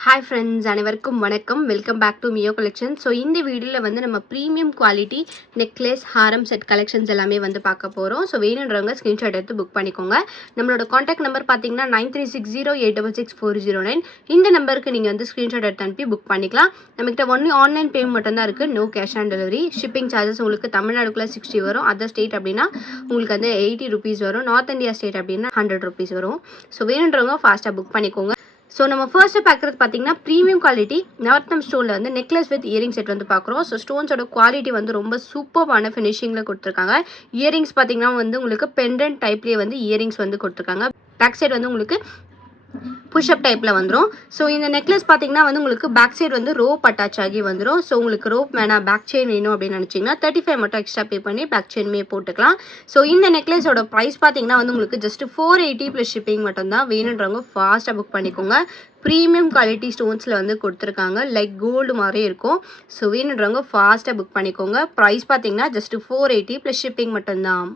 Hi friends, அனைவருக்கும் வணக்கம். Welcome back to Mio collection. So இந்த வீடியோவில் வந்து நம்ம ப்ரீமியம் குவாலிட்டி நெக்லஸ் ஹாரம் செட் கலெக்ஷன்ஸ் எல்லாமே வந்து பார்க்க போகிறோம். ஸோ வேணுன்றவங்க ஸ்க்ரீன்ஷாட் எடுத்து புக் பண்ணிக்கோங்க. நம்மளோட காண்டாக்ட் நம்பர் பார்த்தீங்கன்னா 9360866409. இந்த நம்பருக்கு நீங்கள் வந்து ஸ்க்ரீன்ஷாட் எடுத்து அனுப்பி புக் பண்ணிக்கலாம். நம்மகிட்ட ஒன்லி ஆன்லைன் பேமெண்ட் மட்டும் தான் இருக்குது, no cash on delivery. Shipping charges உங்களுக்கு தமிழ்நாடுக்குள்ளே 60 வரும், அதர் ஸ்டேட் அப்படின்னா உங்களுக்கு வந்து 80 rupees வரும், நார்த் இந்தியா ஸ்டேட் அப்படின்னா 100 rupees வரும். ஸோ வேணுன்றவங்க ஃபாஸ்ட்டாக புக் பண்ணிக்கோங்க. ஸோ நம்ம ஃபர்ஸ்ட்டு பார்க்குறது பார்த்தீங்கன்னா ப்ரீமியம் குவாலிட்டி நவரத்னம் ஸ்டோனில் வந்து நெக்லஸ் வித் இயரிங் செட் வந்து பார்க்குறோம். ஸோ ஸ்டோன்ஸோட குவாலிட்டி வந்து ரொம்ப சூப்பரான ஃபினிஷிங்கில் கொடுத்துருக்காங்க. இயரிங்ஸ் பார்த்தீங்கன்னா வந்து உங்களுக்கு பெண்டன்ட் டைப்லேயே வந்து இயரிங்ஸ் வந்து கொடுத்துருக்காங்க. பேக் சைடு வந்து உங்களுக்கு புஷ்அப் டைப்பில் வந்துடும். ஸோ இந்த நெக்லஸ் பார்த்தீங்கன்னா வந்து உங்களுக்கு பேக் சைடு வந்து ரோப் அட்டாச் ஆகி வந்துடும். ஸோ உங்களுக்கு ரோப் வேணாம், பேக் செயின் வேணும் அப்படின்னு நினச்சிங்கன்னா 35 மட்டும் எக்ஸ்ட்ரா பே பண்ணி பேக் செயின்மே போட்டுக்கலாம். ஸோ இந்த நெக்லஸோட ப்ரைஸ் பார்த்தீங்கன்னா வந்து உங்களுக்கு ஜஸ்ட் 480 ப்ளஸ் ஷிப்பிங் மட்டும்தான். வேணுன்றவங்க ஃபாஸ்ட்டாக புக் பண்ணிக்கோங்க. ப்ரீமியம் குவாலிட்டி ஸ்டோன்ஸில் வந்து கொடுத்துருக்காங்க, லைக் கோல்டு மாதிரி இருக்கும். ஸோ வேணுன்றவங்க ஃபாஸ்ட்டாக புக் பண்ணிக்கோங்க. ப்ரைஸ் பார்த்தீங்கன்னா ஜஸ்ட் 480 ப்ளஸ் ஷிப்பிங் மட்டும்தான்.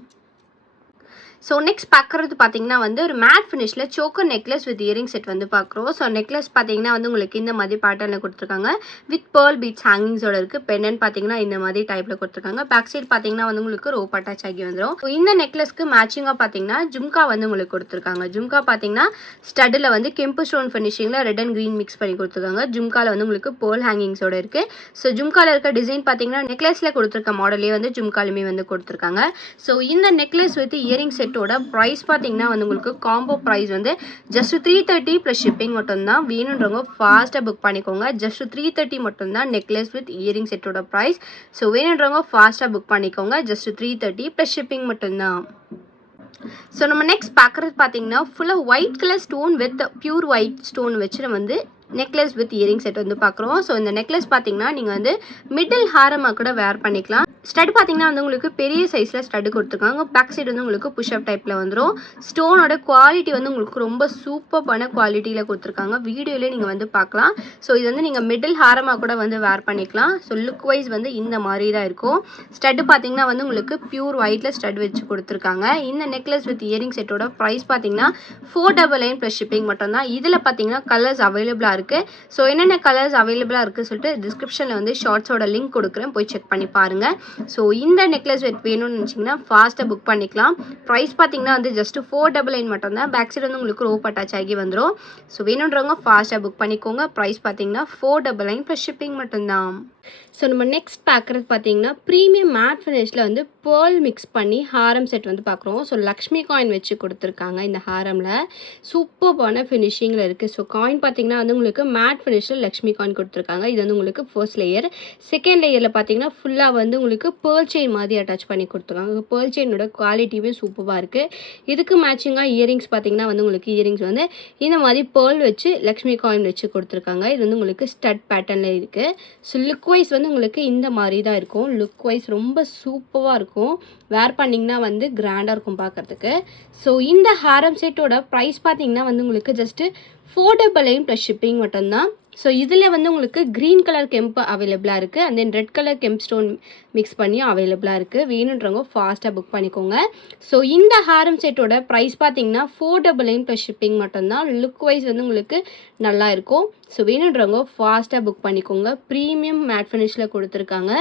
ஸோ நெக்ஸ்ட் பார்க்குறது பார்த்தீங்கன்னா வந்து ஒரு மேட் ஃபினிஷில் choker necklace with earring set வந்து பார்க்குறோம். ஸோ நெக்லஸ் பார்த்தீங்கன்னா வந்து உங்களுக்கு இந்த மாதிரி பேட்டர்னில் கொடுத்துருக்காங்க, வித் பேர்ல் பீட்ஸ் ஹேங்கிங்ஸோட இருக்குது. பெண்டன்ட் பார்த்தீங்கன்னா இந்த மாதிரி டைப்பில் கொடுத்துருக்காங்க. பேக் சைட் பார்த்தீங்கன்னா வந்து உங்களுக்கு ரோப் அட்டாச் ஆகி வந்துடும். ஸோ இந்த நெக்லஸ்க்கு மேட்சிங்காக பார்த்தீங்கன்னா ஜும்கா வந்து உங்களுக்கு கொடுத்துருக்காங்க. ஜும்கா பார்த்தீங்கன்னா ஸ்டட்டில் வந்து கெம்பு ஸ்டோன் ஃபினிஷிங்கில் ரெட் அண்ட் க்ரீன் மிக்ஸ் பண்ணி கொடுத்துருக்காங்க. ஜும்காவில் வந்து உங்களுக்கு பேர்ல் ஹேங்கிங்ஸோட இருக்குது. ஸோ ஜும்காவில் இருக்க டிசைன் பார்த்தீங்கன்னா நெக்லஸில் கொடுத்துருக்க மாடலே வந்து ஜும்காலுமே வந்து கொடுத்துருக்காங்க. ஸோ இந்த necklace with earring set price பார்த்தீங்கன்னா வந்து உங்களுக்கு காம்போ பிரைஸ் வந்து ஜஸ்ட் 330 ப்ளஸ் ஷிப்பிங் மட்டும்தான். வேணுன்றவங்க ஃபாஸ்ட்டாக புக் பண்ணிக்கோங்க. ஜஸ்ட் 330 மட்டும்தான் நெக்லஸ் வித் இயரிங் செட்டோட ப்ரைஸ். ஸோ வேணுன்றவங்க ஃபாஸ்ட்டாக புக் பண்ணிக்கோங்க. ஜஸ்ட் 330 ப்ளஸ் ஷிப்பிங் மட்டும்தான். ஸோ நம்ம நெக்ஸ்ட் பார்க்குறது பார்த்தீங்கன்னா ஃபுல்லாக white colour stone with pure white stone வச்சு நம்ம வந்து நெக்லஸ் வித் இயரிங் செட் வந்து பார்க்குறோம். ஸோ இந்த நெக்லஸ் பார்த்தீங்கன்னா நீங்கள் வந்து மிடில் ஹாரமாக கூட வேர் பண்ணிக்கலாம். ஸ்டட் பார்த்தீங்கன்னா வந்து உங்களுக்கு பெரிய சைஸில் ஸ்டட் கொடுத்துருக்காங்க. பேக் சைடு வந்து உங்களுக்கு புஷ்அப் டைப்பில் வந்துடும். ஸ்டோனோட குவாலிட்டி வந்து உங்களுக்கு ரொம்ப சூப்பரான குவாலிட்டியில் கொடுத்துருக்காங்க. வீடியோலேயே நீங்கள் வந்து பார்க்கலாம். ஸோ இது வந்து நீங்கள் மிடில் ஹாரமாக கூட வந்து வேர் பண்ணிக்கலாம். ஸோ லுக் வைஸ் வந்து இந்த மாதிரி தான் இருக்கும். ஸ்டட் பார்த்தீங்கன்னா வந்து உங்களுக்கு பியூர் ஒயிட்டில் ஸ்டட் வச்சு கொடுத்துருக்காங்க. இந்த நெக்லஸ் வித் இயரிங் செட்டோட ப்ரைஸ் பார்த்தீங்கன்னா 499 ப்ளஸ் ஷிப்பிங் மட்டும்தான். இதில் பார்த்தீங்கன்னா கலர்ஸ் அவைலபிளாக இருக்குது. ஸோ என்னென்ன கலர்ஸ் அவைலபிளாக இருக்குது சொல்லிட்டு டிஸ்கிரிப்ஷனில் வந்து ஷார்ட்ஸோட லிங்க் கொடுக்குறேன், போய் செக் பண்ணி பாருங்கள். ஸோ இந்த நெக்லஸ் வெட் வேணும்னு நினச்சிங்கன்னா ஃபாஸ்ட்டாக புக் பண்ணிக்கலாம். ப்ரைஸ் பார்த்தீங்கன்னா வந்து ஜஸ்ட் 499 மட்டும்தான். பேக் சைடு வந்து உங்களுக்கு ரோப் அட்டாச் ஆகி வந்துடும். ஸோ வேணுன்றவங்க ஃபாஸ்ட்டாக புக் பண்ணிக்கோங்க. ப்ரைஸ் பார்த்தீங்கன்னா 499 ப்ளஸ் ஷிப்பிங் மட்டும்தான். ஸோ நம்ம நெக்ஸ்ட் பார்க்குறது பார்த்தீங்கன்னா ப்ரீமியம் மேட் ஃபினிஷில் வந்து பேர்ல் மிக்ஸ் பண்ணி ஹாரம் செட் வந்து பார்க்குறோம். ஸோ லக்ஷ்மி காயின் வச்சு கொடுத்துருக்காங்க. இந்த ஹாரமில் சூப்பர்பான ஃபினிஷிங்கில் இருக்குது. ஸோ காயின் பார்த்தீங்கன்னா வந்து உங்களுக்கு மேட் ஃபினிஷில் லக்ஷ்மி காயின் கொடுத்துருக்காங்க. இது வந்து உங்களுக்கு ஃபர்ஸ்ட் லேயர். செகண்ட் லேயரில் பார்த்தீங்கன்னா ஃபுல்லாக வந்து உங்களுக்கு பேர்ல் செயின் மாதிரி அட்டாச் பண்ணி கொடுத்துருக்காங்க. பேர்ல் செயினோட குவாலிட்டியுமே சூப்பராக இருக்குது. இதுக்கு மேட்சிங்காக இயரிங்ஸ் பார்த்தீங்கன்னா வந்து உங்களுக்கு இயரிங்ஸ் வந்து இந்த மாதிரி பேர்ல் வச்சு லக்ஷ்மி காயின் வச்சு கொடுத்துருக்காங்க. இது வந்து உங்களுக்கு ஸ்டட் பேட்டர்னில் இருக்குது. ஸோ லுக் வைஸ் வந்து உங்களுக்கு இந்த மாதிரி தான் இருக்கும். லுக் வைஸ் ரொம்ப சூப்பராக இருக்கும். வேர் பண்ணிங்கன்னா வந்து கிராண்டாக இருக்கும் பார்க்குறதுக்கு. ஸோ இந்த ஹாரம் செட்டோட ப்ரைஸ் பார்த்தீங்கன்னா வந்து உங்களுக்கு ஜஸ்ட்டு 499 ப்ளஸ் ஷிப்பிங் மட்டும்தான். ஸோ இதில் வந்து உங்களுக்கு க்ரீன் கலர் கெம்ப் அவைலபிளாக இருக்குது, and then red colour kemp stone mix பண்ணி அவைலபிளாக இருக்குது. வேணுன்றவங்க ஃபாஸ்ட்டாக புக் பண்ணிக்கோங்க. ஸோ இந்த ஹாரம் செட்டோட ப்ரைஸ் பார்த்தீங்கன்னா 499 ப்ளஸ் ஷிப்பிங் மட்டும்தான். லுக் வைஸ் வந்து உங்களுக்கு நல்லா இருக்கும். ஸோ வேணுன்றவங்க ஃபாஸ்ட்டாக புக் பண்ணிக்கோங்க. ப்ரீமியம் மேட் ஃபினிஷில் கொடுத்துருக்காங்க.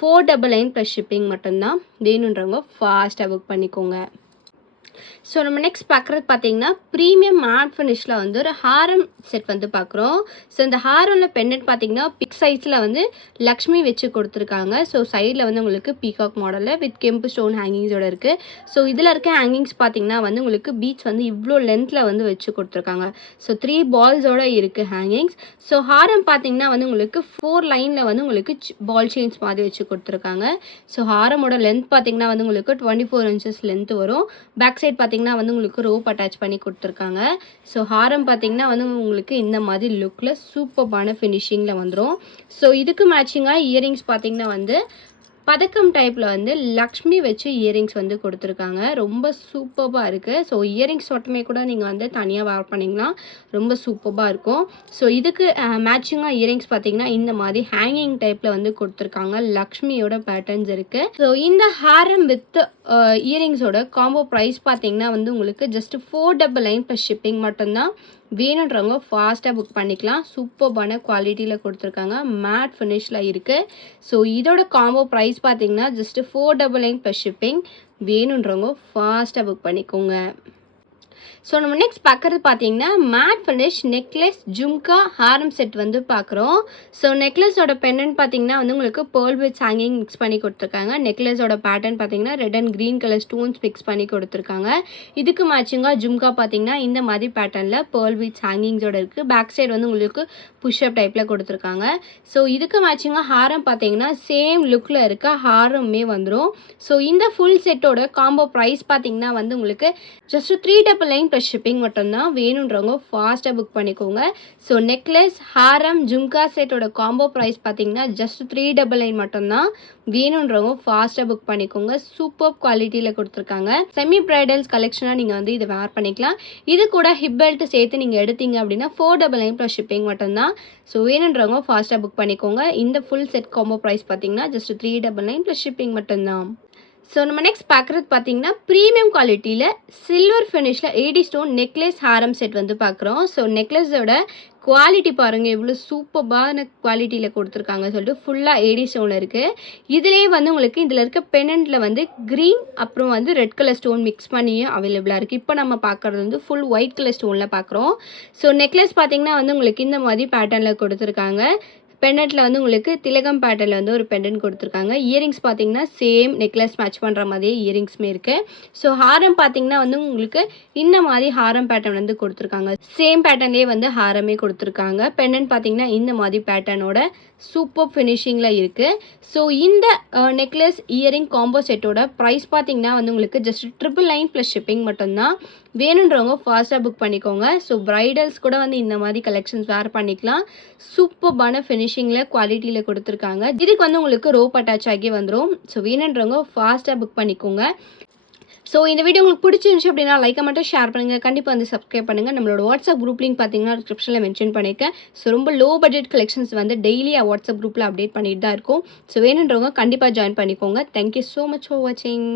499 ப்ளஸ் ஷிப்பிங் மட்டும்தான். வேணுன்றவங்க ஃபாஸ்ட்டாக புக் பண்ணிக்கோங்க. ஸோ நம்ம நெக்ஸ்ட் பார்க்குறது பார்த்தீங்கன்னா ப்ரீமியம் மேட் ஃபினிஷில் வந்து ஒரு ஹாரம் செட் வந்து பார்க்குறோம். ஸோ இந்த ஹாரமில் பெண்டன்ட் பார்த்தீங்கன்னா பிக் சைஸில் வந்து லக்ஷ்மி வச்சு கொடுத்துருக்காங்க. ஸோ சைடில் வந்து உங்களுக்கு பீகாக் மாடலில் வித் கெம்பு ஸ்டோன் ஹேங்கிங்ஸோட இருக்குது. ஸோ இதில் இருக்க ஹேங்கிங்ஸ் பார்த்தீங்கன்னா வந்து உங்களுக்கு பீட்ஸ் வந்து இவ்வளோ லென்த்தில் வந்து வச்சு கொடுத்துருக்காங்க. ஸோ 3 பால்ஸோட இருக்குது ஹேங்கிங்ஸ். ஸோ ஹாரம் பார்த்தீங்கன்னா வந்து உங்களுக்கு 4 லைனில் வந்து உங்களுக்கு பால் செயின்ஸ் மாதிரி வச்சு கொடுத்துருக்காங்க. ஸோ ஹாரமோட லென்த் பார்த்தீங்கன்னா வந்து உங்களுக்கு 24 inches லென்த் வரும். பேக் சைட் பார்த்தீங்கன்னா வந்து உங்களுக்கு ரோப் அட்டாச் பண்ணி கொடுத்துருக்காங்க. ஸோ ஹாரம் பார்த்தீங்கன்னா வந்து உங்களுக்கு இந்த மாதிரி லுக்கில் சூப்பரான ஃபினிஷிங்கில் வந்துடும். ஸோ இதுக்கு மேட்சிங்காக இயரிங்ஸ் பார்த்தீங்கன்னா வந்து பதக்கம் டைப்பில் வந்து லக்ஷ்மி வச்சு இயரிங்ஸ் வந்து கொடுத்துருக்காங்க. ரொம்ப சூப்பராக இருக்குது. ஸோ இயரிங்ஸ் மட்டுமே கூட நீங்கள் வந்து தனியாக வேர் பண்ணிங்கன்னா ரொம்ப சூப்பராக இருக்கும். ஸோ இதுக்கு மேட்சிங்காக இயரிங்ஸ் பார்த்தீங்கன்னா இந்த மாதிரி ஹேங்கிங் டைப்பில் வந்து கொடுத்துருக்காங்க. லக்ஷ்மியோட பேட்டர்ன்ஸ் இருக்குது. ஸோ இந்த ஹாரம் வித் இயரிங்ஸோட காம்போ ப்ரைஸ் பார்த்தீங்கன்னா வந்து உங்களுக்கு ஜஸ்ட் 499 ப்ளஸ் ஷிப்பிங் மட்டும்தான். வேணுன்றவங்க ஃபாஸ்ட்டாக புக் பண்ணிக்கலாம். சூப்பர்பான குவாலிட்டியில் கொடுத்துருக்காங்க. மேட் ஃபினிஷில் இருக்குது. ஸோ இதோட காம்போ ப்ரைஸ் பார்த்தீங்கன்னா ஜஸ்ட்டு 499 ப்ளஸ் ஷிப்பிங். வேணுன்றவங்க ஃபாஸ்ட்டாக புக் பண்ணிக்கோங்க. ஸோ நம்ம நெக்ஸ்ட் பார்க்குறது பார்த்தீங்கன்னா மேட் ஃபினிஷ் நெக்லஸ் ஜும்கா ஹாரம் செட் வந்து பார்க்குறோம். ஸோ நெக்லஸோட பெண்டன்ட் பார்த்தீங்கன்னா வந்து உங்களுக்கு பேர்ல் வித் ஹேங்கிங் மிக்ஸ் பண்ணி கொடுத்துருக்காங்க. நெக்லஸோட பேட்டர்ன் பார்த்தீங்கன்னா red and green colour stones mix பண்ணி கொடுத்துருக்காங்க. இதுக்கு மேட்சிங்காக ஜும்கா பார்த்தீங்கன்னா இந்த மாதிரி பேட்டர்னில் பேர்ல் வித் ஹேங்கிங்ஸோட இருக்குது. பேக் சைடு வந்து உங்களுக்கு புஷ்அப் டைப்பில் கொடுத்துருக்காங்க. ஸோ இதுக்கு மேட்சிங்காக ஹாரம் பார்த்தீங்கன்னா சேம் லுக்கில் இருக்க ஹாரமே வந்துடும். ஸோ இந்த ஃபுல் செட்டோட காம்போ ப்ரைஸ் பார்த்தீங்கன்னா வந்து உங்களுக்கு ஜஸ்ட் 399 ப்ளஸ் ஷிப்பிங் மட்டும்தான். வேணுன்றவங்க ஃபாஸ்ட்டாக புக் பண்ணிக்கோங்க. ஸோ நெக்லஸ் ஹாரம் ஜும்கா செட்டோட காம்போ ப்ரைஸ் பார்த்தீங்கன்னா ஜஸ்ட் 399 மட்டும்தான். வேணுன்றவங்க ஃபாஸ்ட்டாக புக் பண்ணிக்கோங்க. சூப்பர் குவாலிட்டியில் கொடுத்துருக்காங்க. செமி பிரைடல்ஸ் கலெக்ஷனாக நீங்கள் வந்து இதை வேர் பண்ணிக்கலாம். இது கூட ஹிப் பெல்ட் சேர்த்து நீங்கள் எடுத்தீங்க அப்படின்னா 499 ப்ளஸ் ஷிப்பிங் மட்டும்தான். ஸோ வேணுன்றவங்க ஃபாஸ்ட்டாக புக் பண்ணிக்கோங்க. இந்த ஃபுல் செட் காம்போ ப்ரைஸ் பார்த்தீங்கன்னா ஜஸ்ட் 399 ப்ளஸ் ஷிப்பிங் மட்டும்தான். ஸோ நம்ம நெக்ஸ்ட் பார்க்குறது பார்த்தீங்கன்னா ப்ரீமியம் குவாலிட்டியில் சில்வர் ஃபினிஷில் 80 ஸ்டோன் நெக்லஸ் ஹாரம் செட் வந்து பார்க்குறோம். ஸோ நெக்லஸோட குவாலிட்டி பாருங்கள் எவ்வளோ சூப்பர்பான குவாலிட்டியில் கொடுத்துருக்காங்க சொல்லிட்டு ஃபுல்லாக 80 ஸ்டோன் இருக்குது. இதிலே வந்து உங்களுக்கு இதில் இருக்க பெனண்டில் வந்து க்ரீன் அப்புறம் வந்து ரெட் கலர் ஸ்டோன் மிக்ஸ் பண்ணியும் அவைலபிளாக இருக்குது. இப்போ நம்ம பார்க்குறது வந்து ஃபுல் ஒயிட் கலர் ஸ்டோனில் பார்க்குறோம். ஸோ நெக்லஸ் பார்த்தீங்கன்னா வந்து உங்களுக்கு இந்த மாதிரி பேட்டர்னில் கொடுத்துருக்காங்க. பெண்டன்ட்டில் வந்து உங்களுக்கு திலகம் பேட்டர்னில் வந்து ஒரு பெண்டன்ட் கொடுத்துருக்காங்க. இயரிங்ஸ் பார்த்தீங்கன்னா சேம் நெக்லஸ் மேட்ச் பண்ணுற மாதிரியே இயரிங்ஸுமே இருக்குது. ஸோ ஹாரம் பார்த்தீங்கன்னா வந்து உங்களுக்கு இந்த மாதிரி ஹாரம் பேட்டர்ன் வந்து கொடுத்துருக்காங்க. சேம் பேட்டர்ன்லேயே வந்து ஹாரமே கொடுத்துருக்காங்க. பெண்டன்ட் பார்த்தீங்கன்னா இந்த மாதிரி பேட்டர்னோட சூப்பர் ஃபினிஷிங்கில் இருக்குது. ஸோ இந்த நெக்லஸ் இயரிங் காம்போ செட்டோட ப்ரைஸ் பார்த்தீங்கன்னா வந்து உங்களுக்கு ஜஸ்ட் 999 ப்ளஸ் ஷிப்பிங் மட்டும்தான். வேணுன்றவங்க ஃபாஸ்ட்டாக புக் பண்ணிக்கோங்க. ஸோ ப்ரைடல்ஸ் கூட வந்து இந்த மாதிரி கலெக்ஷன்ஸ் வேர் பண்ணிக்கலாம். சூப்பர்பான ஃபினிஷிங்கில் குவாலிட்டியில் கொடுத்துருக்காங்க. இதுக்கு வந்து உங்களுக்கு ரோப் அட்டாச் ஆகி வந்துடும். ஸோ வேணுன்றவங்க ஃபாஸ்ட்டாக புக் பண்ணிக்கோங்க. ஸோ இந்த வீடியோ உங்களுக்கு பிடிச்சிருந்துச்சு அப்படின்னா லைக்கை மட்டும் ஷேர் பண்ணுங்கள். கண்டிப்பாக வந்து சப்ஸ்கிரைப் பண்ணுங்கள். நம்மளோட வாட்ஸ்அப் குரூப் லிங்க் பார்த்தீங்கன்னா டிஸ்கிரிப்ஷனில் மென்ஷன் பண்ணியிருக்கேன். ஸோ ரொம்ப லோ பட்ஜெட் கலெக்ஷன்ஸ் வந்து டெய்லி வாட்ஸ்அப் குரூப்பில் அப்டேட் பண்ணிட்டு தான் இருக்கும். ஸோ வேணுன்றவங்க கண்டிப்பாக ஜாயின் பண்ணிக்கோங்க. தேங்க்யூ ஸோ மச் ஃபார் வாட்சிங்.